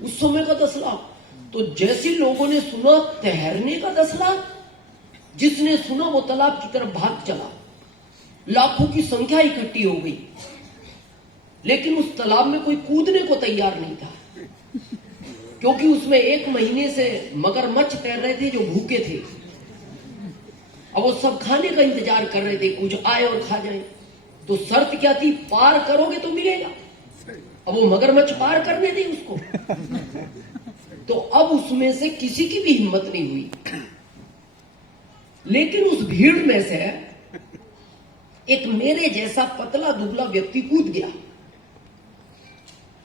उस समय का 10 लाख। तो जैसे लोगों ने सुना तैरने का 10 लाख, जिसने सुना वो तालाब की तरफ भाग चला। लाखों की संख्या इकट्ठी हो गई, लेकिन उस तालाब में कोई कूदने को तैयार नहीं था, क्योंकि उसमें 1 महीने से मगरमच्छ तैर रहे थे जो भूखे थे। अब वो सब खाने का इंतजार कर रहे थे, कुछ आए और खा जाए। तो शर्त क्या थी? पार करोगे तो मिलेगा। अब वो मगरमच्छ पार करने दी उसको। तो अब उसमें से किसी की भी हिम्मत नहीं हुई, लेकिन उस भीड़ में से एक मेरे जैसा पतला दुबला व्यक्ति कूद गया।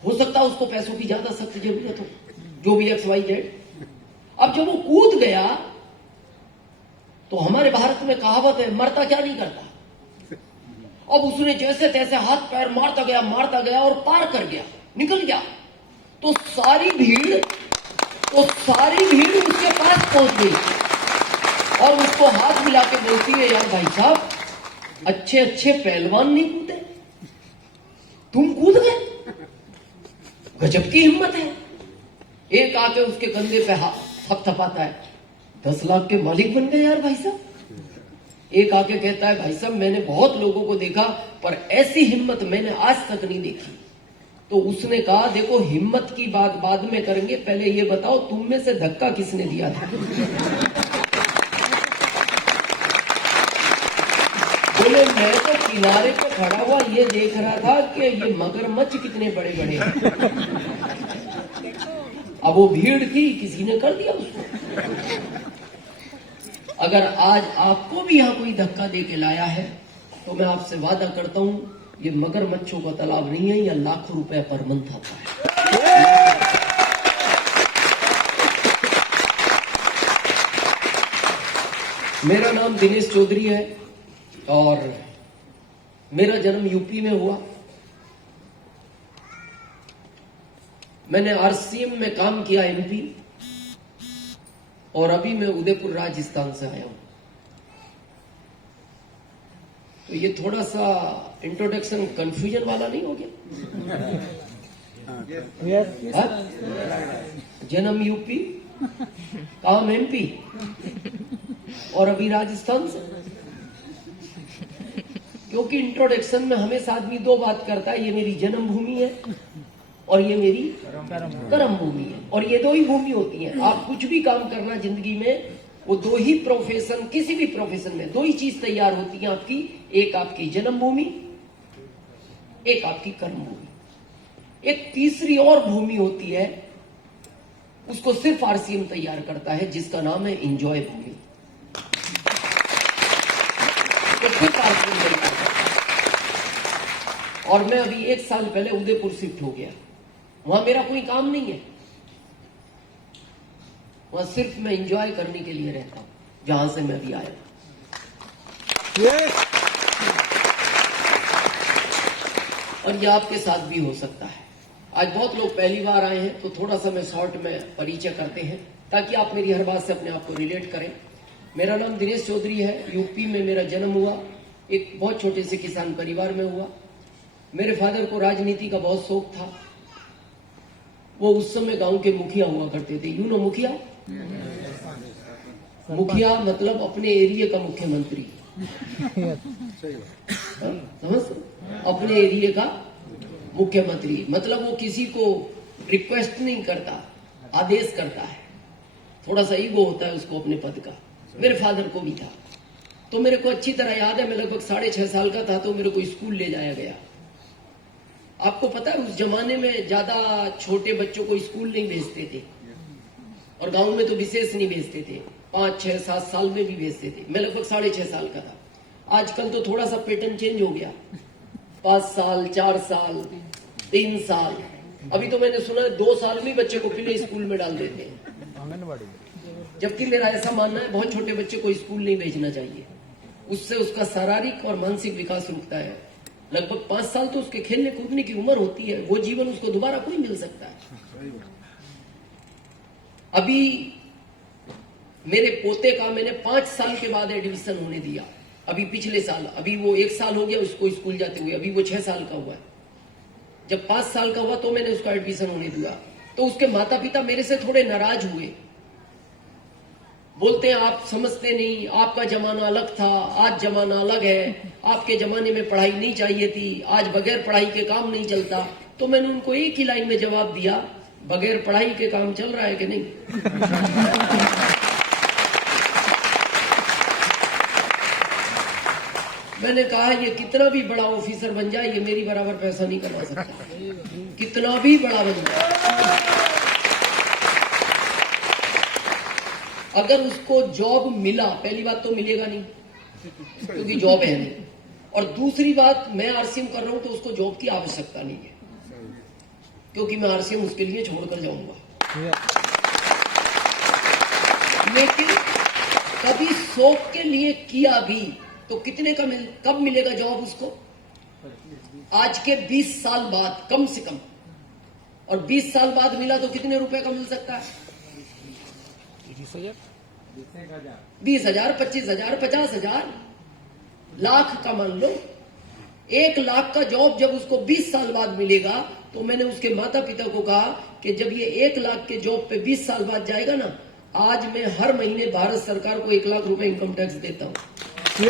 हो सकता है उसको पैसों की ज्यादा सख्त जरूरत हो, जो भी XYZ। अब जब वो कूद गया तो हमारे भारत में कहावत है, मरता क्या नहीं करता। अब उसने जैसे तैसे हाथ पैर मारता गया और पार कर गया, निकल गया। तो सारी भीड़ उसके पास पहुंच गई और उसको हाथ मिला के बोलती है, यार भाई साहब, अच्छे पहलवान नहीं कूदे, तुम कूद गए, गजब की हिम्मत है। एक आके उसके कंधे पे हाथ थपथपाता है, 10 लाख के मालिक बन गए यार भाई साहब। एक आके कहता है, भाई साहब मैंने बहुत लोगों को देखा पर ऐसी हिम्मत मैंने आज तक नहीं देखी। तो उसने कहा, देखो हिम्मत की बात बाद में करेंगे, पहले ये बताओ तुम में से धक्का किसने दिया था? बोले, मैं तो किनारे पे खड़ा हुआ ये देख रहा था कि ये मगरमच्छ कितने बड़े बड़े हैं। अब वो भीड़ थी, किसी ने कर दिया उसको। अगर आज आपको भी यहां कोई धक्का दे के लाया है तो मैं आपसे वादा करता हूं, ये मगरमच्छों का तालाब नहीं है, या लाखों रुपए पर मंथ आता है। मेरा नाम दिनेश चौधरी है और मेरा जन्म यूपी में हुआ। मैंने RCM में काम किया MP, और अभी मैं उदयपुर राजस्थान से आया हूं। तो ये थोड़ा सा इंट्रोडक्शन कंफ्यूजन वाला नहीं हो गया? जन्म यूपी, काम MP और अभी राजस्थान से। क्योंकि इंट्रोडक्शन में हमेशा आदमी 2 बात करता है, ये मेरी जन्मभूमि है और ये मेरी कर्म भूमि है, और ये 2 ही भूमि होती है। आप कुछ भी काम करना जिंदगी में, वो 2 ही प्रोफेशन, किसी भी प्रोफेशन में 2 ही चीज तैयार होती है आपकी, एक आपकी जन्मभूमि, एक आपकी कर्म भूमि। एक तीसरी और भूमि होती है, उसको सिर्फ RCM तैयार करता है, जिसका नाम है एंजॉय भूमि। तो सिर्फ RCM तैयार करता है। और मैं अभी 1 साल पहले उदयपुर शिफ्ट हो गया। वहां मेरा कोई काम नहीं है, वहां सिर्फ मैं एंजॉय करने के लिए रहता हूं, जहां से मैं अभी आया। और ये आपके साथ भी हो सकता है। आज बहुत लोग पहली बार आए हैं, तो थोड़ा सा मैं शॉर्ट में परिचय करते हैं, ताकि आप मेरी हर बात से अपने आप को रिलेट करें। मेरा नाम दिनेश चौधरी है। यूपी में मेरा जन्म हुआ, एक बहुत छोटे से किसान परिवार में हुआ। मेरे फादर को राजनीति का बहुत शौक था। वो उस समय गांव के मुखिया हुआ करते थे। यू नो मुखिया? मुखिया मतलब अपने एरिया का मुख्यमंत्री। समझ? अपने एरिया का मुख्यमंत्री मतलब वो किसी को रिक्वेस्ट नहीं करता, आदेश करता है। थोड़ा सा ईगो होता है उसको अपने पद का। मेरे फादर को भी था। तो मेरे को अच्छी तरह याद है, मैं लगभग 6.5 साल का था तो मेरे को स्कूल ले जाया गया। आपको पता है उस जमाने में ज्यादा छोटे बच्चों को स्कूल नहीं भेजते थे, और गांव में तो विशेष नहीं भेजते थे। 5, 6, 7 साल में भी भेजते थे। मैं लगभग 6.5 साल का था। आजकल तो थोड़ा सा पैटर्न चेंज हो गया, 5 साल, 4 साल, 3 साल। अभी तो मैंने सुना है 2 साल में बच्चे को प्ले स्कूल में डाल देते हैं। जबकि मेरा ऐसा मानना है बहुत छोटे बच्चे को स्कूल नहीं भेजना चाहिए, उससे उसका शारीरिक और मानसिक विकास रुकता है। लगभग 5 साल तो उसके खेलने कूदने की उम्र होती है, वो जीवन उसको दोबारा कोई मिल सकता है। अभी मेरे पोते का मैंने 5 साल के बाद एडमिशन होने दिया। अभी पिछले साल, अभी वो 1 साल हो गया उसको स्कूल जाते हुए, अभी वो 6 साल का हुआ है। जब 5 साल का हुआ तो मैंने उसका एडमिशन होने दिया। तो उसके माता पिता मेरे से थोड़े नाराज हुए, बोलते हैं आप समझते नहीं, आपका जमाना अलग था, आज जमाना अलग है, आपके जमाने में पढ़ाई नहीं चाहिए थी, आज बगैर पढ़ाई के काम नहीं चलता। तो मैंने उनको एक ही लाइन में जवाब दिया, बगैर पढ़ाई के काम चल रहा है कि नहीं? मैंने कहा ये कितना भी बड़ा ऑफिसर बन जाए, ये मेरी बराबर पैसा नहीं कमा सकता, कितना भी बड़ा बन जाए। अगर उसको जॉब मिला, पहली बात तो मिलेगा नहीं क्योंकि जॉब है नहीं, और दूसरी बात मैं आरसीएम कर रहा हूं तो उसको जॉब की आवश्यकता नहीं है क्योंकि मैं आरसीएम उसके लिए छोड़कर जाऊंगा। लेकिन कभी शौक के लिए किया भी तो कितने का कब मिलेगा जॉब उसको? आज के 20 साल बाद कम से कम, और 20 साल बाद मिला तो कितने रुपए का मिल सकता है? 20,000, 25,000, 50,000, लाख का मान लो। 1 लाख का जॉब जब उसको 20 साल बाद मिलेगा तो मैंने उसके माता पिता को कहा कि जब ये 1 लाख के जॉब पे 20 साल बाद जाएगा ना, आज मैं हर महीने भारत सरकार को 1 लाख रुपए इनकम टैक्स देता हूं। तो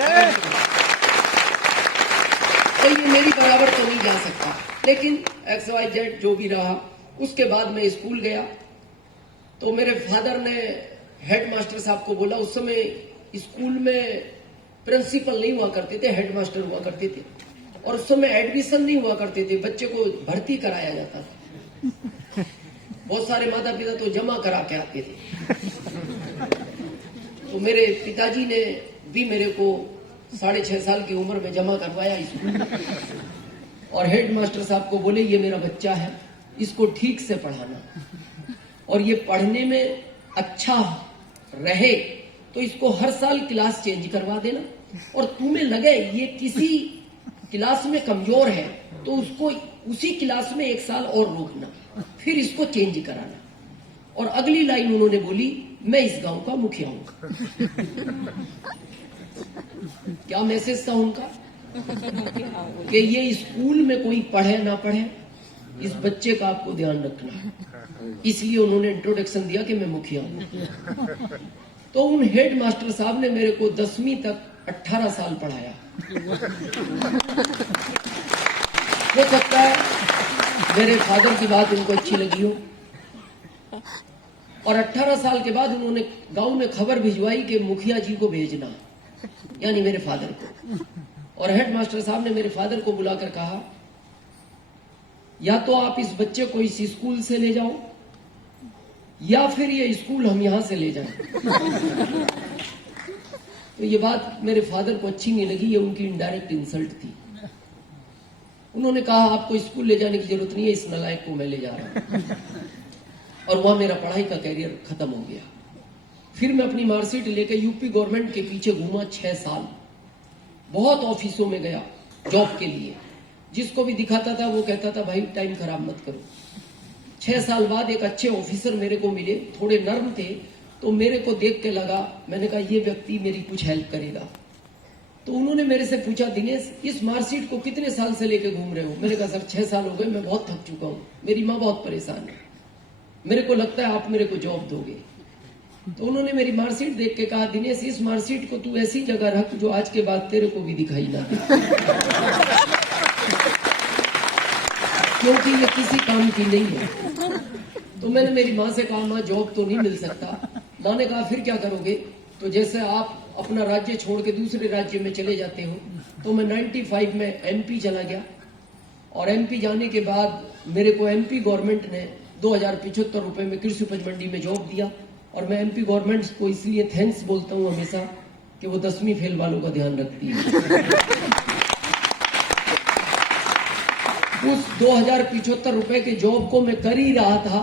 ये मेरी बराबर तो नहीं जा सकता, लेकिन XYZ जो भी रहा। उसके बाद मैं स्कूल गया तो मेरे फादर ने हेडमास्टर साहब को बोला, उस समय स्कूल में प्रिंसिपल नहीं हुआ करते थे, हेडमास्टर हुआ करते थे, और उस समय एडमिशन नहीं हुआ करते थे, बच्चे को भर्ती कराया जाता था। बहुत सारे माता पिता तो जमा करा के आते थे। तो मेरे पिताजी ने भी मेरे को 6.5 साल की उम्र में जमा करवाया स्कूल, और हेडमास्टर साहब को बोले ये मेरा बच्चा है, इसको ठीक से पढ़ाना, और ये पढ़ने में अच्छा रहे तो इसको हर साल क्लास चेंज करवा देना, और तुम्हें लगे ये किसी क्लास में कमजोर है तो उसको उसी क्लास में 1 साल और रोकना, फिर इसको चेंज कराना। और अगली लाइन उन्होंने बोली, मैं इस गांव का मुखिया हूं। क्या मैसेज था उनका कि ये स्कूल में कोई पढ़े ना पढ़े, इस बच्चे का आपको ध्यान रखना। इसलिए उन्होंने इंट्रोडक्शन दिया कि मैं मुखिया हूं। तो उन हेड मास्टर साहब ने मेरे को 10वीं तक 18 साल पढ़ाया। हो सकता है मेरे फादर की बात उनको अच्छी लगी हो, और 18 साल के बाद उन्होंने गांव में खबर भिजवाई कि मुखिया जी को भेजना, यानी मेरे फादर को। और हेड मास्टर साहब ने मेरे फादर को बुलाकर कहा, या तो आप इस बच्चे को इस स्कूल से ले जाओ या फिर ये स्कूल हम यहां से ले जाएं। तो ये बात मेरे फादर को अच्छी नहीं लगी, ये उनकी इनडायरेक्ट इंसल्ट थी। उन्होंने कहा आपको स्कूल ले जाने की जरूरत नहीं है, इस नालायक को मैं ले जा रहा हूं। और वहां मेरा पढ़ाई का कैरियर खत्म हो गया। फिर मैं अपनी मार्कशीट लेकर यूपी गवर्नमेंट के पीछे घूमा 6 साल, बहुत ऑफिसों में गया जॉब के लिए। जिसको भी दिखाता था वो कहता था भाई टाइम खराब मत करो। 6 साल बाद एक अच्छे ऑफिसर मेरे को मिले, थोड़े नर्म थे, तो मेरे को देख के लगा, मैंने कहा ये व्यक्ति मेरी कुछ हेल्प करेगा। तो उन्होंने मेरे से पूछा, दिनेश इस मार्कशीट को कितने साल से लेके घूम रहे हो? मैंने कहा सर 6 साल हो गए, मैं बहुत थक चुका हूँ, मेरी माँ बहुत परेशान है, मेरे को लगता है आप मेरे को जॉब दोगे। तो उन्होंने मेरी मार्कशीट देख के कहा, दिनेश इस मार्कशीट को तू ऐसी जगह रख जो आज के बाद तेरे को भी दिखाई ना दे, क्योंकि ये किसी काम की नहीं है। तो मैंने मेरी माँ से कहा, माँ जॉब तो नहीं मिल सकता। माँ ने कहा फिर क्या करोगे? तो जैसे आप अपना राज्य छोड़ के दूसरे राज्य में चले जाते हो, तो मैं 95 में MP चला गया, और MP जाने के बाद मेरे को MP गवर्नमेंट ने 2075 रुपए में कृषि उपज मंडी में जॉब दिया। और मैं MP गवर्नमेंट को इसलिए थैंक्स बोलता हूँ हमेशा कि वो 10वीं फेल वालों का ध्यान रखती है। उस 2075 रुपए के जॉब को मैं कर ही रहा था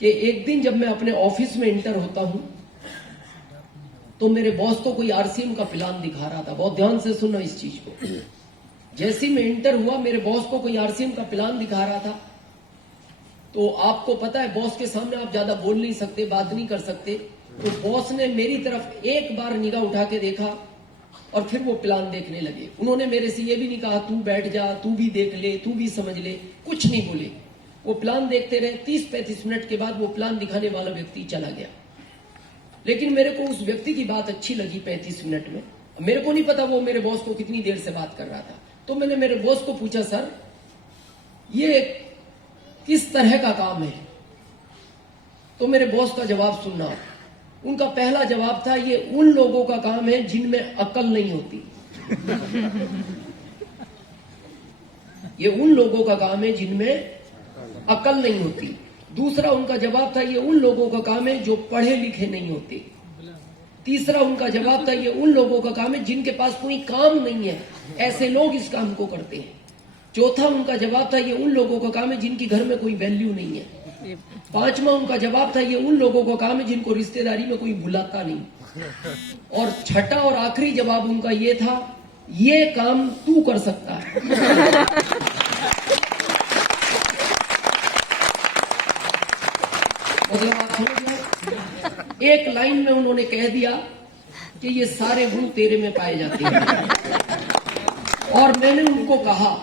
कि एक दिन जब मैं अपने ऑफिस में इंटर होता हूं तो मेरे बॉस को कोई RCM का प्लान दिखा रहा था। बहुत ध्यान से सुनना इस चीज को। जैसे ही मैं इंटर हुआ, मेरे बॉस को कोई RCM का प्लान दिखा रहा था। तो आपको पता है बॉस के सामने आप ज्यादा बोल नहीं सकते, बात नहीं कर सकते। तो बॉस ने मेरी तरफ एक बार निगाह उठा के देखा और फिर वो प्लान देखने लगे। उन्होंने मेरे से ये भी नहीं कहा तू बैठ जा, तू भी देख ले, तू भी समझ ले, कुछ नहीं बोले। वो प्लान देखते रहे। 30-35 मिनट के बाद वो प्लान दिखाने वाला व्यक्ति चला गया। लेकिन मेरे को उस व्यक्ति की बात अच्छी लगी 35 मिनट में। मेरे को नहीं पता वो मेरे बॉस को कितनी देर से बात कर रहा था। तो मैंने मेरे बॉस को पूछा, सर ये किस तरह का काम है? तो मेरे बॉस का जवाब सुनना। उनका पहला जवाब था, ये उन लोगों का काम है जिनमें अकल नहीं होती। ये उन लोगों का काम है जिनमें अकल नहीं होती। दूसरा उनका जवाब था, ये उन लोगों का काम है जो पढ़े लिखे नहीं होते। तीसरा उनका जवाब था, ये उन लोगों का काम है जिनके पास कोई काम नहीं है, ऐसे लोग इस काम को करते हैं। चौथा उनका जवाब था, ये उन लोगों का काम है जिनकी घर में कोई वैल्यू नहीं है। पांचवा उनका जवाब था, ये उन लोगों का काम है जिनको रिश्तेदारी में कोई बुलाता नहीं। और छठा और आखिरी जवाब उनका ये था, ये काम तू कर सकता है। मतलब आप समझ गए, एक लाइन में उन्होंने कह दिया कि ये सारे गुण तेरे में पाए जाते हैं। और मैंने उनको कहा,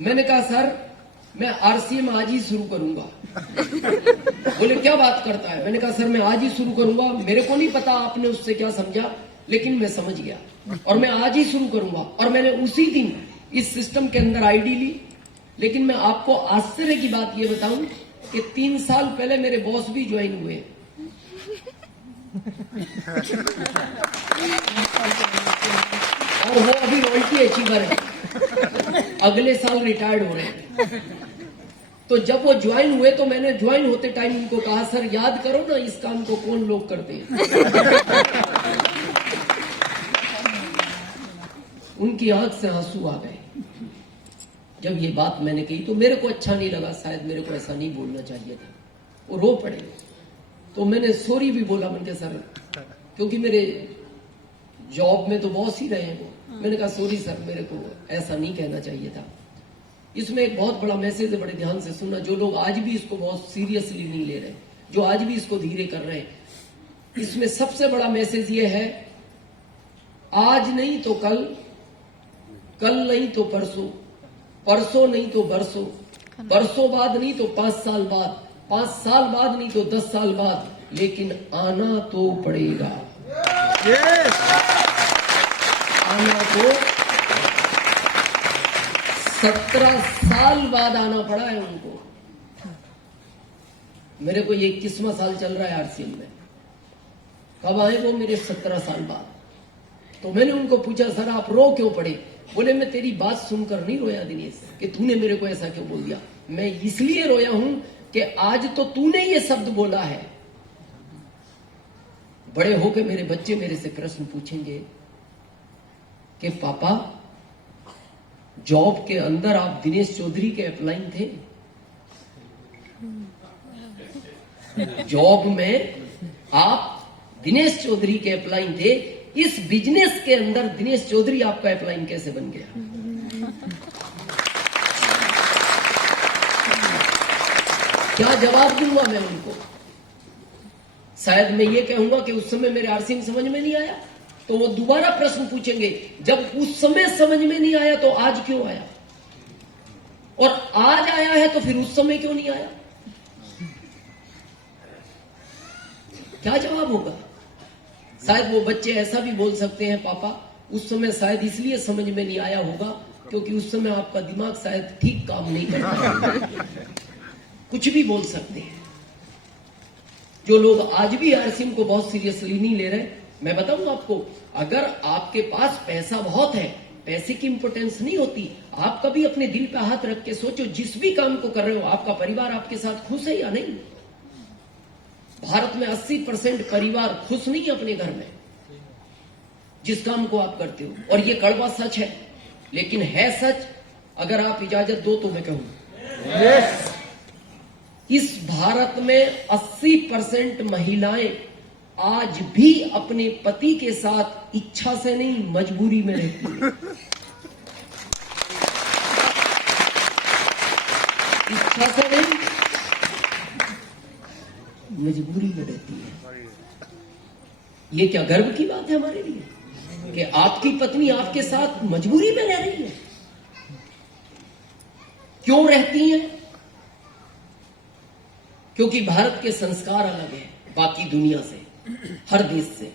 मैंने कहा सर मैं आरसीएम आज ही शुरू करूंगा। बोले क्या बात करता है? मैंने कहा सर मैं आज ही शुरू करूंगा। मेरे को नहीं पता आपने उससे क्या समझा, लेकिन मैं समझ गया और मैं आज ही शुरू करूंगा। और मैंने उसी दिन इस सिस्टम के अंदर आईडी ली। लेकिन मैं आपको आश्चर्य की बात ये बताऊं कि 3 साल पहले मेरे बॉस भी ज्वाइन हुए। और वो अभी रॉयल्टी अचीवर है, अगले साल रिटायर्ड हो रहे हैं। तो जब वो ज्वाइन हुए तो मैंने ज्वाइन होते टाइम उनको कहा, सर याद करो ना इस काम को कौन लोग करते हैं। उनकी आंख से आंसू आ गए जब ये बात मैंने कही। तो मेरे को अच्छा नहीं लगा, शायद मेरे को ऐसा नहीं बोलना चाहिए था। वो रो पड़े। तो मैंने सॉरी भी बोला। मैंने कहा सर, क्योंकि मेरे जॉब में तो बॉस ही रहे हैं वो। मैंने कहा सॉरी सर, मेरे को ऐसा नहीं कहना चाहिए था। इसमें एक बहुत बड़ा मैसेज है, बड़े ध्यान से सुनना। जो लोग आज भी इसको बहुत सीरियसली नहीं ले रहे, जो आज भी इसको धीरे कर रहे हैं, इसमें सबसे बड़ा मैसेज ये है, आज नहीं तो कल, कल नहीं तो परसों, परसों नहीं तो बरसों, बरसों बाद नहीं तो 5 साल बाद, 5 साल बाद नहीं तो 10 साल बाद, लेकिन आना तो पड़ेगा। आना तो 17 साल बाद आना पड़ा है उनको। मेरे को ये 21वां साल चल रहा है आरसीएम में। कब आए वो? मेरे 17 साल बाद। तो मैंने उनको पूछा, सर आप रो क्यों पड़े? बोले मैं तेरी बात सुनकर नहीं रोया दिनेश कि तूने मेरे को ऐसा क्यों बोल दिया। मैं इसलिए रोया हूं कि आज तो तूने ये शब्द बोला है। बड़े होके मेरे बच्चे मेरे से प्रश्न पूछेंगे कि पापा जॉब के अंदर आप दिनेश चौधरी के अपलाइन थे, जॉब में आप दिनेश चौधरी के अपलाइन थे, इस बिजनेस के अंदर दिनेश चौधरी आपका अपलाइन कैसे बन गया? क्या जवाब दूंगा मैं उनको? शायद मैं ये कहूंगा कि उस समय मेरे आरसीएम समझ में नहीं आया। तो वो दोबारा प्रश्न पूछेंगे, जब उस समय समझ में नहीं आया तो आज क्यों आया? और आज आया है तो फिर उस समय क्यों नहीं आया? क्या जवाब होगा? शायद वो बच्चे ऐसा भी बोल सकते हैं, पापा उस समय शायद इसलिए समझ में नहीं आया होगा क्योंकि उस समय आपका दिमाग शायद ठीक काम नहीं करता। कुछ भी बोल सकते हैं। जो लोग आज भी आरसीएम को बहुत सीरियसली नहीं ले रहे, मैं बताऊं आपको, अगर आपके पास पैसा बहुत है, पैसे की इंपोर्टेंस नहीं होती। आप कभी अपने दिल पे हाथ रख के सोचो, जिस भी काम को कर रहे हो आपका परिवार आपके साथ खुश है या नहीं? भारत में 80% परिवार खुश नहीं है अपने घर में जिस काम को आप करते हो। और ये कड़वा सच है, लेकिन है सच। अगर आप इजाजत दो तो मैं कहूं, yes! इस भारत में 80% महिलाएं आज भी अपने पति के साथ इच्छा से नहीं, मजबूरी में रहती हैं। इच्छा से नहीं, मजबूरी में रहती है। ये क्या गर्व की बात है हमारे लिए कि आपकी पत्नी आपके साथ मजबूरी में रह रही है? क्यों रहती है? क्योंकि भारत के संस्कार अलग है बाकी दुनिया से, हर देश से।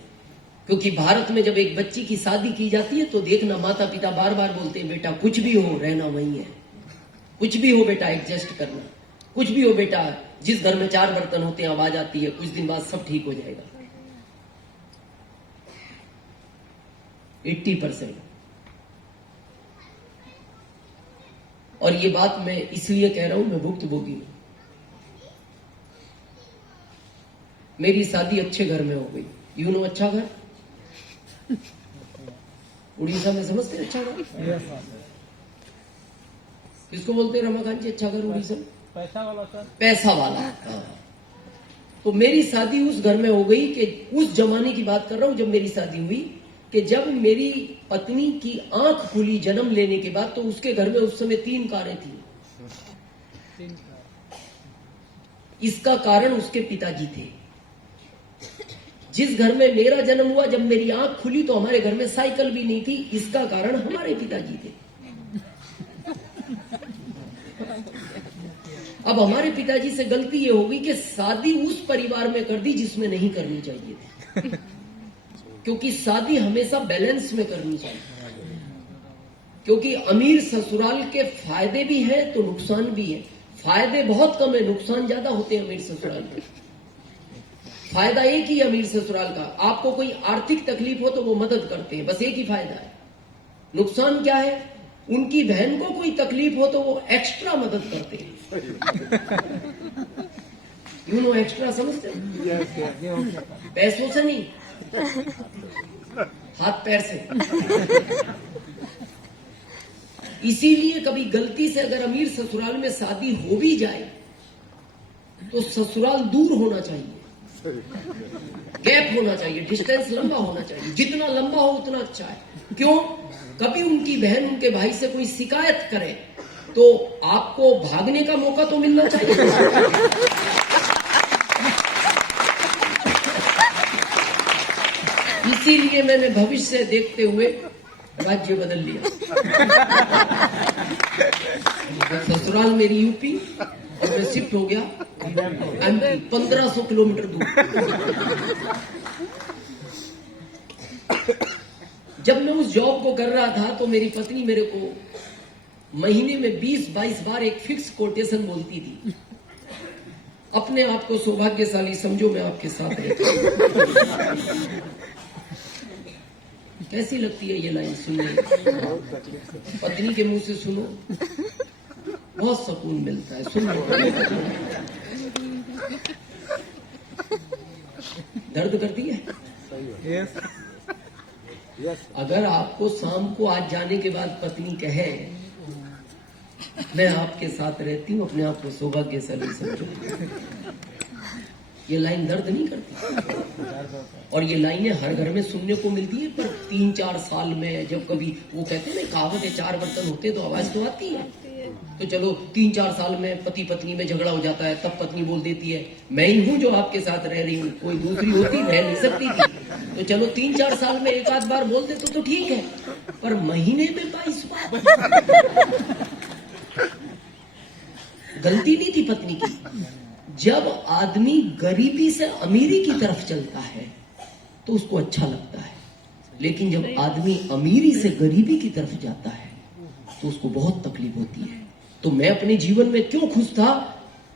क्योंकि भारत में जब एक बच्ची की शादी की जाती है तो देखना माता पिता बार बार बोलते हैं बेटा कुछ भी हो रहना वही है, कुछ भी हो बेटा एडजस्ट करना, कुछ भी हो बेटा, जिस घर में 4 बर्तन होते हैं आवाज आती है, कुछ दिन बाद सब ठीक हो जाएगा। 80%। और ये बात मैं इसलिए कह रहा हूं, मैं भुक्तभोगी हूं। मेरी शादी अच्छे घर में हो गई, यू नो अच्छा घर, उड़ीसा में समझते अच्छा घर किसको बोलते हैं रमाकांत जी? अच्छा घर उड़ीसा में पैसा वाला सर, पैसा वाला। हाँ। तो मेरी शादी उस घर में हो गई कि उस जमाने की बात कर रहा हूं जब मेरी शादी हुई, कि जब मेरी पत्नी की आंख खुली जन्म लेने के बाद, तो उसके घर में उस समय 3 कारें थी। इसका कारण उसके पिताजी थे। जिस घर में मेरा जन्म हुआ, जब मेरी आंख खुली तो हमारे घर में साइकिल भी नहीं थी, इसका कारण हमारे पिताजी थे। अब हमारे पिताजी से गलती ये होगी कि शादी उस परिवार में कर दी जिसमें नहीं करनी चाहिए थी। क्योंकि शादी हमेशा बैलेंस में करनी चाहिए, क्योंकि अमीर ससुराल के फायदे भी हैं तो नुकसान भी है। फायदे बहुत कम है, नुकसान ज्यादा होते हैं अमीर ससुराल के। फायदा एक ही अमीर ससुराल का, आपको कोई आर्थिक तकलीफ हो तो वो मदद करते हैं, बस एक ही फायदा है। नुकसान क्या है? उनकी बहन को कोई तकलीफ हो तो वो एक्स्ट्रा मदद करते हैं। यू नो एक्स्ट्रा समझते हैं? पैसों से नहीं, हाथ पैर से। इसीलिए कभी गलती से अगर अमीर ससुराल में शादी हो भी जाए तो ससुराल दूर होना चाहिए, गैप होना चाहिए, डिस्टेंस लंबा होना चाहिए। जितना लंबा हो उतना अच्छा है। क्यों? कभी उनकी बहन उनके भाई से कोई शिकायत करे तो आपको भागने का मौका तो मिलना चाहिए। इसीलिए मैंने भविष्य देखते हुए राज्य बदल लिया। ससुराल मेरी यूपी और मैं शिफ्ट हो गया एमपी, 1500 किलोमीटर दूर। जब मैं उस जॉब को कर रहा था तो मेरी पत्नी मेरे को महीने में 20-22 बार एक फिक्स कोटेशन बोलती थी, अपने आप को सौभाग्यशाली समझो मैं आपके साथ रहती। कैसी लगती है ये लाइन सुनने? पत्नी के मुंह से सुनो, बहुत सुकून मिलता है। सुनो, दर्द करती है। अगर आपको शाम को आज जाने के बाद पत्नी कहे मैं आपके साथ रहती हूँ, अपने आप को सौभाग्यशाली समझो, ये लाइन दर्द नहीं करती? और ये लाइनें हर घर में सुनने को मिलती है, पर 3-4 साल में जब कभी वो कहते हैं ना कहावत है 4 बर्तन होते तो आवाज तो आती है। तो चलो 3-4 साल में पति पत्नी में झगड़ा हो जाता है, तब पत्नी बोल देती है मैं ही हूं जो आपके साथ रह रही हूँ, कोई दूसरी होती रह नहीं सकती थी। तो चलो 3-4 साल में एक आध बार बोल दे तो ठीक है, पर महीने में 22 बार गलती नहीं थी पत्नी की। जब आदमी गरीबी से अमीरी की तरफ चलता है तो उसको अच्छा लगता है, लेकिन जब आदमी अमीरी से गरीबी की तरफ जाता है तो उसको बहुत तकलीफ होती है। तो मैं अपने जीवन में क्यों खुश था?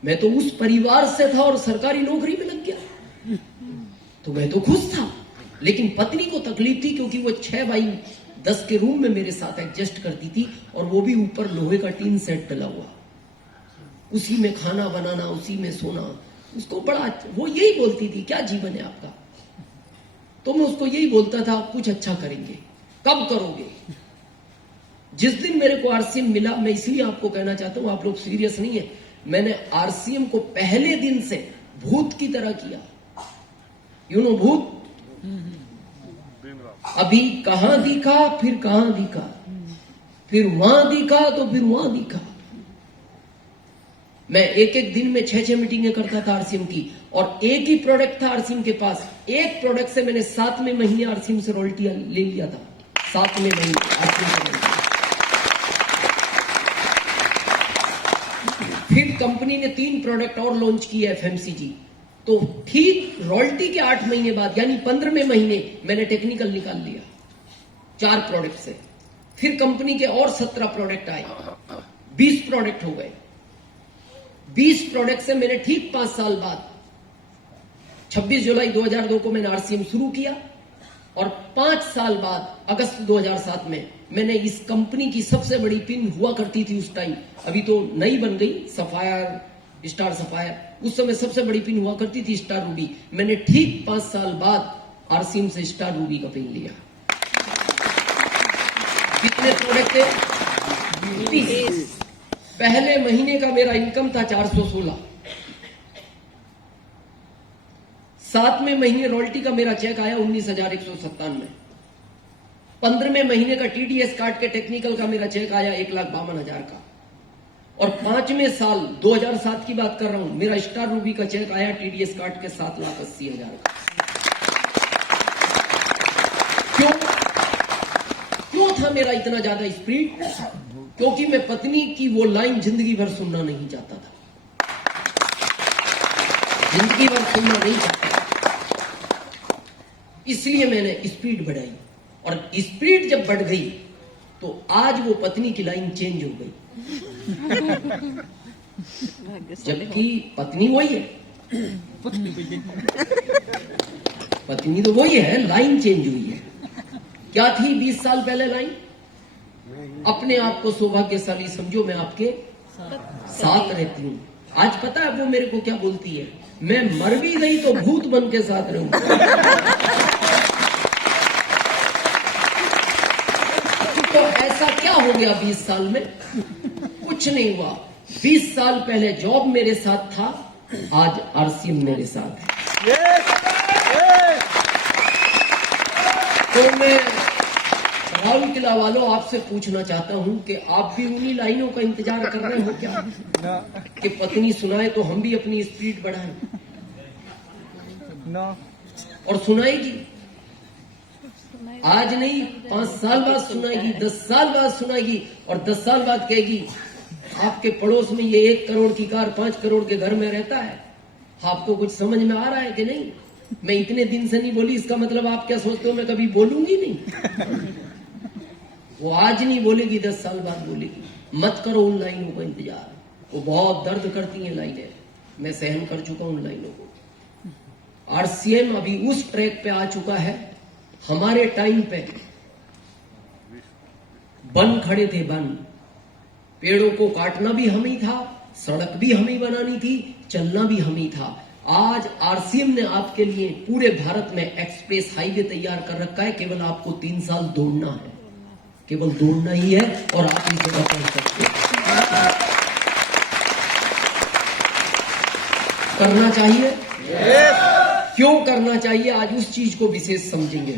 मैं तो उस परिवार से था और सरकारी नौकरी में लग गया, तो मैं तो खुश था। लेकिन पत्नी को तकलीफ थी क्योंकि वो 6x10 के रूम में मेरे साथ एडजस्ट करती थी, और वो भी ऊपर लोहे का टीन सेट डला हुआ, उसी में खाना बनाना, उसी में सोना। उसको बड़ा, वो यही बोलती थी क्या जीवन है आपका? तो मैं उसको यही बोलता था कुछ अच्छा करेंगे, कब करोगे? जिस दिन मेरे को आरसीएम मिला, मैं इसलिए आपको कहना चाहता हूं, आप लोग सीरियस नहीं है, मैंने आरसीएम को पहले दिन से भूत की तरह किया। यू नो भूत, अभी कहां दिखा, फिर कहां दिखा, फिर वहां दिखा, तो फिर वहां दिखा। मैं एक दिन में 6-6 मीटिंगें करता था आरसीएम की, और एक ही प्रोडक्ट था आरसीएम के पास। एक प्रोडक्ट से मैंने 7वें महीने आरसीएम से रॉयल्टी ले लिया था। 7वें महीने आरसीएम से। फिर कंपनी ने 3 प्रोडक्ट और लॉन्च किए FMCG। तो ठीक रॉयल्टी के 8 महीने बाद यानी 15वें महीने मैंने टेक्निकल निकाल लिया 4 प्रोडक्ट से। फिर कंपनी के और 17 प्रोडक्ट आए, 20 प्रोडक्ट हो गए। 20 प्रोडक्ट से मैंने ठीक 5 साल बाद 26 जुलाई 2002 को मैंने RCM शुरू किया और 5 साल बाद अगस्त 2007 में मैंने इस कंपनी की सबसे बड़ी पिन हुआ करती थी उस टाइम, अभी तो नई बन गई, सफायर, स्टार सफायर, उस समय सबसे बड़ी पिन हुआ करती थी स्टार रूबी। मैंने ठीक 5 साल बाद RCM से स्टार रूबी का पिन लिया। कितने प्रोडक्ट थे? 20। पहले महीने का मेरा इनकम था 416। 7वें महीने रॉयल्टी का मेरा चेक आया 19,197। 15वें महीने का TDS काट के टेक्निकल का मेरा चेक आया 1,52,000 का। और 5वें साल 2007 की बात कर रहा हूं, मेरा स्टार रूबी का चेक आया TDS काट के 7,80,000 का। क्यों था मेरा इतना ज्यादा स्पीड? क्योंकि मैं पत्नी की वो लाइन जिंदगी भर सुनना नहीं चाहता था, जिंदगी भर सुनना नहीं चाहता, इसलिए मैंने स्पीड बढ़ाई। और स्पीड जब बढ़ गई तो आज वो पत्नी की लाइन चेंज हो गई। जबकि पत्नी वही है, पत्नी तो वही है, लाइन चेंज हुई है। क्या थी 20 साल पहले लाइन? अपने आप को सौभाग्यशाली समझो, मैं आपके साथ रहती हूं। आज पता है वो मेरे को क्या बोलती है? मैं मर भी गई तो भूत बन के साथ रहूंगा। तो ऐसा क्या हो गया 20 साल में? कुछ नहीं हुआ। 20 साल पहले जॉब मेरे साथ था, आज RCM मेरे साथ है। तो मैं राहुल किला वालों आपसे पूछना चाहता हूं कि आप भी उन्हीं लाइनों का इंतजार कर रहे हो क्या? कि पत्नी सुनाए तो हम भी अपनी स्पीड बढ़ाएं? और सुनाएगी, आज नहीं 5 साल बाद सुनाएगी, 10 साल बाद सुनाएगी, और 10 साल बाद कहेगी आपके पड़ोस में ये 1 करोड़ की कार 5 करोड़ के घर में रहता है, आपको कुछ समझ में आ रहा है कि नहीं? मैं इतने दिन से नहीं बोली, इसका मतलब आप क्या सोचते हो मैं कभी बोलूंगी नहीं? वो आज नहीं बोलेगी, 10 साल बाद बोलेगी। मत करो उन लाइनों का इंतजार, वो बहुत दर्द करती हैं लाइनें, मैं सहन कर चुका हूं उन लाइनों को। RCM अभी उस ट्रैक पे आ चुका है। हमारे टाइम पे वन खड़े थे, वन, पेड़ों को काटना भी हम ही था, सड़क भी हम ही बनानी थी, चलना भी हम ही था। आज RCM ने आपके लिए पूरे भारत में एक्सप्रेस हाईवे तैयार कर रखा है, केवल आपको 3 साल दौड़ना है, केवल दौड़ना ही है और आप इस जगह पहुंच सकते हैं। करना चाहिए? क्यों करना चाहिए? आज उस चीज को विशेष समझेंगे।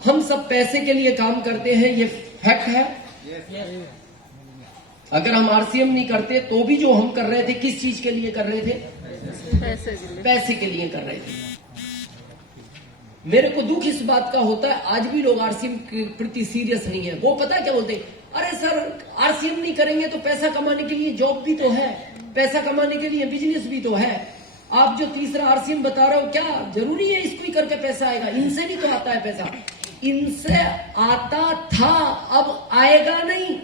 हम सब पैसे के लिए काम करते हैं, ये फैक्ट है। अगर हम RCM नहीं करते तो भी जो हम कर रहे थे, किस चीज के लिए कर रहे थे? पैसे के लिए कर रहे थे। मेरे को दुख इस बात का होता है, आज भी लोग RCM के प्रति सीरियस नहीं है। वो पता है क्या बोलते हैं? अरे सर RCM नहीं करेंगे तो पैसा कमाने के लिए जॉब भी तो है, पैसा कमाने के लिए बिजनेस भी तो है। आप जो तीसरा RCM बता रहे हो, क्या जरूरी है इसको ही करके पैसा आएगा? इनसे भी तो आता है पैसा, इनसे आता था, अब आएगा नहीं,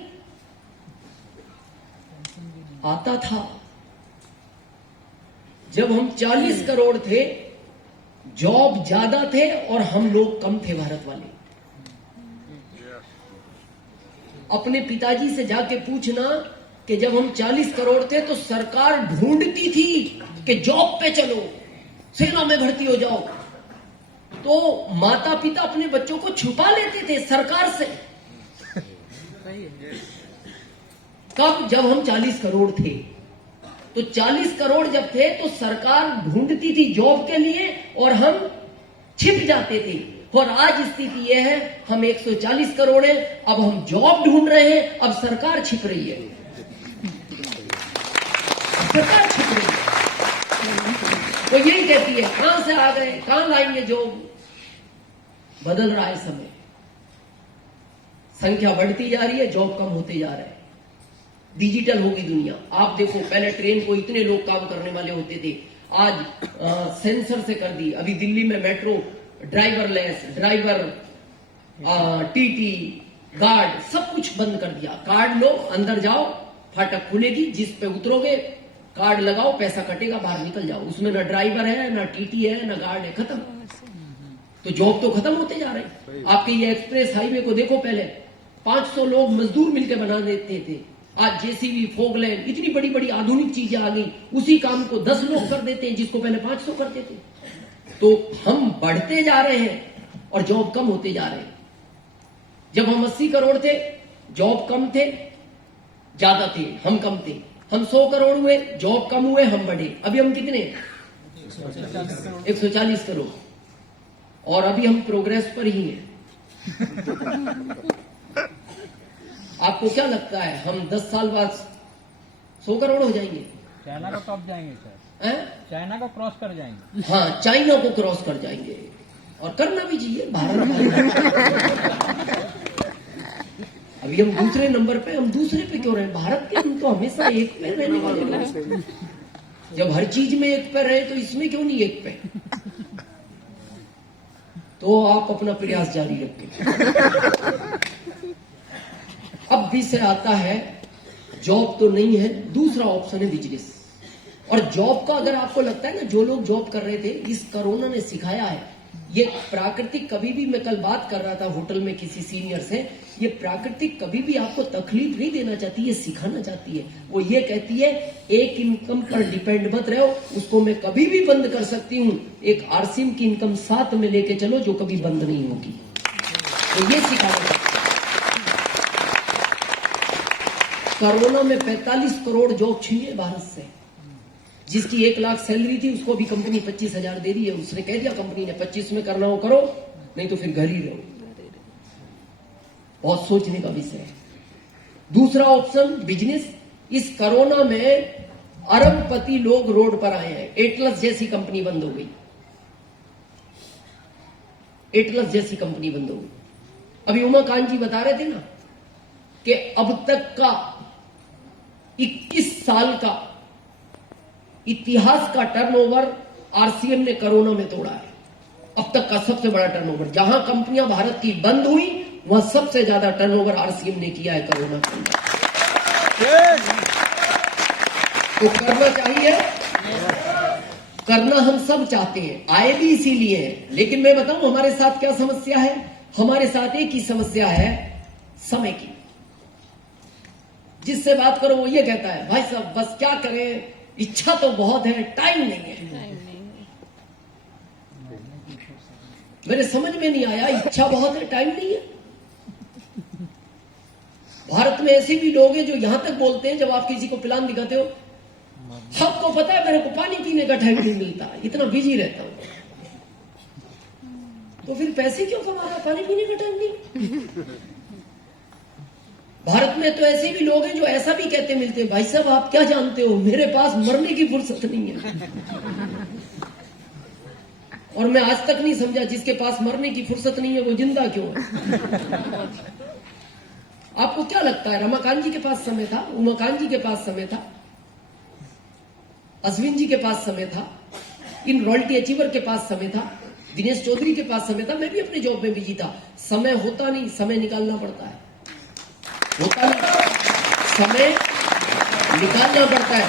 आता था। जब हम 40 करोड़ थे, जॉब ज्यादा थे और हम लोग कम थे भारत वाले। अपने पिताजी से जाके पूछना कि जब हम 40 करोड़ थे तो सरकार ढूंढती थी कि जॉब पे चलो, सेना में भर्ती हो जाओ, तो माता पिता अपने बच्चों को छुपा लेते थे सरकार से। कब? जब हम 40 करोड़ थे। तो 40 करोड़ जब थे तो सरकार ढूंढती थी जॉब के लिए और हम छिप जाते थे। और आज स्थिति यह है, हम 140 करोड़ हैं, अब हम जॉब ढूंढ रहे हैं, अब सरकार छिप रही है, सरकार छिप रही है। वो यही कहती है कहां से आ गए, कहां लाएंगे जॉब? बदल रहा है समय, संख्या बढ़ती जा रही है, जॉब कम होते जा रहे हैं। डिजिटल होगी दुनिया। आप देखो, पहले ट्रेन को इतने लोग काम करने वाले होते थे, आज सेंसर से कर दी। अभी दिल्ली में metro driverless, driver, TT, guard, सब कुछ बंद कर दिया। कार्ड लो, अंदर जाओ, फाटक खुलेगी, जिस पे उतरोगे कार्ड लगाओ, पैसा कटेगा, बाहर निकल जाओ। उसमें ना ड्राइवर है, ना टीटी है, ना गार्ड है, खत्म। तो जॉब तो खत्म होते जा रहे। आपके ये एक्सप्रेस हाईवे को देखो, पहले 500 लोग मजदूर मिलकर बना देते थे, आज जेसीबी, फोगलैंड, इतनी बड़ी बड़ी आधुनिक चीजें आ गई। उसी काम को 10 लोग कर देते हैं, जिसको पहले 500 करते थे। तो हम बढ़ते जा रहे हैं और जॉब कम होते जा रहे हैं। जब हम 80 करोड़ थे, जॉब कम थे, ज्यादा थे, हम कम थे। हम 100 करोड़ हुए, जॉब कम हुए, हम बढ़े। अभी हम कितने? 140 करोड़। और अभी हम प्रोग्रेस पर ही हैं। आपको क्या लगता है, हम 10 साल बाद 100 करोड़ हो जाएंगे? चाइना को टॉप जाएंगे सर, चाइना को क्रॉस कर जाएंगे। हाँ, चाइना को क्रॉस कर जाएंगे, और करना भी चाहिए। भारत अभी हम दूसरे नंबर पे, हम दूसरे पे क्यों रहे? भारत के हम तो हमेशा एक पे रहने वाले लोग। जब हर चीज में एक पे रहे, तो इसमें क्यों नहीं एक पे? तो आप अपना प्रयास जारी रखें। अब विषय आता है, जॉब तो नहीं है, दूसरा ऑप्शन है बिजनेस। और जॉब का अगर आपको लगता है ना, जो लोग जॉब कर रहे थे, इस कोरोना ने सिखाया है। ये प्राकृतिक कभी भी, मैं कल बात कर रहा था होटल में किसी सीनियर से, ये प्राकृतिक कभी भी आपको तकलीफ नहीं देना चाहती, ये सिखाना चाहती है। वो ये कहती है, एक इनकम पर डिपेंड मत रहो, उसको मैं कभी भी बंद कर सकती हूँ। एक आरसीएम की इनकम साथ में लेके चलो, जो कभी बंद नहीं होगी। तो ये सिखाना चाहती है। कोरोना में 45 करोड़ जॉब छीने भारत से। जिसकी 1 लाख सैलरी थी, उसको भी कंपनी 25,000 दे रही है। उसने कह दिया कंपनी ने, 25 में करना हो करो, नहीं तो फिर घर ही रहो। बहुत सोचने का विषय है। दूसरा ऑप्शन बिजनेस। इस कोरोना में अरबपति लोग रोड पर आए हैं। एटलस जैसी कंपनी बंद हो गई, एटलस जैसी कंपनी बंद हो गई। अभी उमाकांत जी बता रहे थे ना कि अब तक का 21 साल का इतिहास का टर्नओवर आरसीएम ने कोरोना में तोड़ा है। अब तक का सबसे बड़ा टर्नओवर। जहां कंपनियां भारत की बंद हुई, वहां सबसे ज्यादा टर्नओवर आरसीएम ने किया है कोरोना के अंदर। तो करना चाहिए, करना हम सब चाहते हैं, आए भी इसीलिए है। लेकिन मैं बताऊं हमारे साथ क्या समस्या है? हमारे साथ एक ही समस्या है, समय की। जिससे बात करो वो ये कहता है, भाई साहब बस क्या करें, इच्छा तो बहुत है, टाइम नहीं है। मेरे समझ में नहीं आया, इच्छा बहुत है, टाइम नहीं है। भारत में ऐसे भी लोग हैं जो यहां तक बोलते हैं, जब आप किसी को प्लान दिखाते हो, सबको पता है मेरे को पानी पीने का टाइम नहीं मिलता, इतना बिजी रहता हूं। तो फिर पैसे क्यों कमा रहा, पानी पीने का टाइम नहीं? भारत में तो ऐसे भी लोग हैं जो ऐसा भी कहते मिलते हैं, भाई साहब आप क्या जानते हो, मेरे पास मरने की फुर्सत नहीं है। और मैं आज तक नहीं समझा, जिसके पास मरने की फुर्सत नहीं है वो जिंदा क्यों है? आपको क्या लगता है, रमाकांत जी के पास समय था, उमाकांत जी के पास समय था, अश्विन जी के पास समय था, इन रॉयल्टी अचीवर के पास समय था, दिनेश चौधरी के पास समय था। मैं भी अपने जॉब में बिजी था। समय होता नहीं, समय निकालना पड़ता है। होता नहीं, समय निकालना पड़ता है।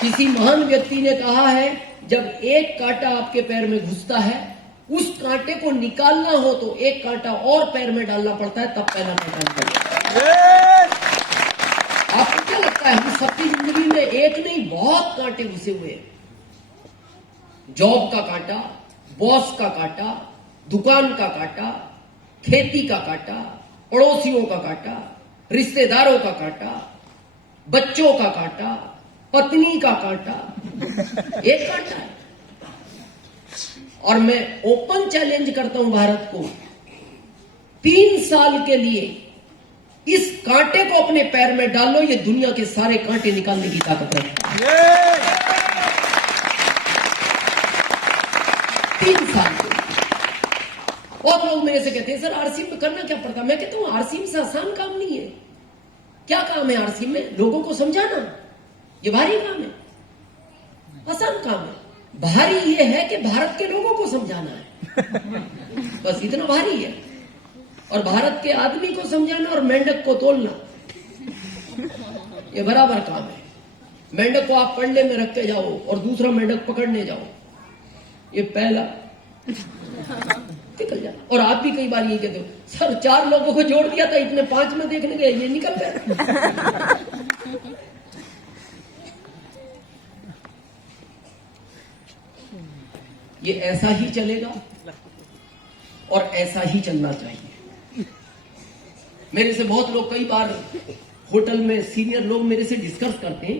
किसी महान व्यक्ति ने कहा है, जब एक कांटा आपके पैर में घुसता है, उस कांटे को निकालना हो तो एक कांटा और पैर में डालना पड़ता है, तब पहला कांटा निकलता है। आपको क्या लगता है, हम सबकी जिंदगी में एक नहीं बहुत कांटे घुसे हुए हैं? जॉब का कांटा, बॉस का कांटा, दुकान का कांटा, खेती का कांटा, पड़ोसियों का कांटा, रिश्तेदारों का कांटा, बच्चों का कांटा, पत्नी का कांटा, एक कांटा है। और मैं ओपन चैलेंज करता हूं भारत को, 3 साल के लिए इस कांटे को अपने पैर में डाल लो, ये दुनिया के सारे कांटे निकालने की ताकत है। 3 साल के लिए। बहुत लोग मेरे से कहते हैं, सर आरसीएम में करना क्या पड़ता? मैं कहता हूं आरसीएम से आसान काम नहीं है। क्या काम है आरसी में? लोगों को समझाना। ये भारी काम है? आसान काम है। भारी ये है कि भारत के लोगों को समझाना है, बस इतना भारी है। और भारत के आदमी को समझाना और मेंढक को तोलना, ये बराबर काम है। मेंढक को आप कंडे में रख के जाओ और दूसरा मेंढक पकड़ने जाओ, ये पहला निकल जाए। और आप भी कई बार ये कहते हो, सर 4 लोगों को जोड़ दिया था, इतने 5 में देखने गए, ये निकल गए। ये ऐसा ही चलेगा और ऐसा ही चलना चाहिए। मेरे से बहुत लोग कई बार होटल में सीनियर लोग मेरे से डिस्कस करते हैं,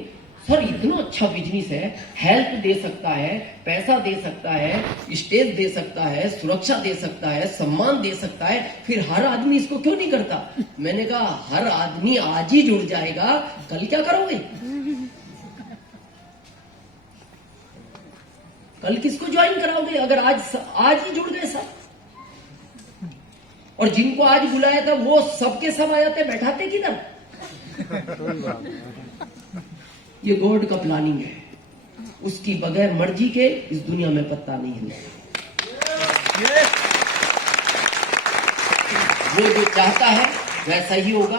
सर इतना अच्छा बिजनेस है, हेल्प दे सकता है, पैसा दे सकता है, स्टेज दे सकता है, सुरक्षा दे सकता है, सम्मान दे सकता है, फिर हर आदमी इसको क्यों नहीं करता? मैंने कहा हर आदमी आज ही जुड़ जाएगा, कल क्या करोगे? कल किसको ज्वाइन कराओगे अगर आज ही जुड़ गए सब? और जिनको आज बुलाया था वो सबके सब आ जाते, बैठाते किधर? ये गॉड का प्लानिंग है, उसकी बगैर मर्जी के इस दुनिया में पत्ता नहीं हिलता। वो जो चाहता है वैसा ही होगा।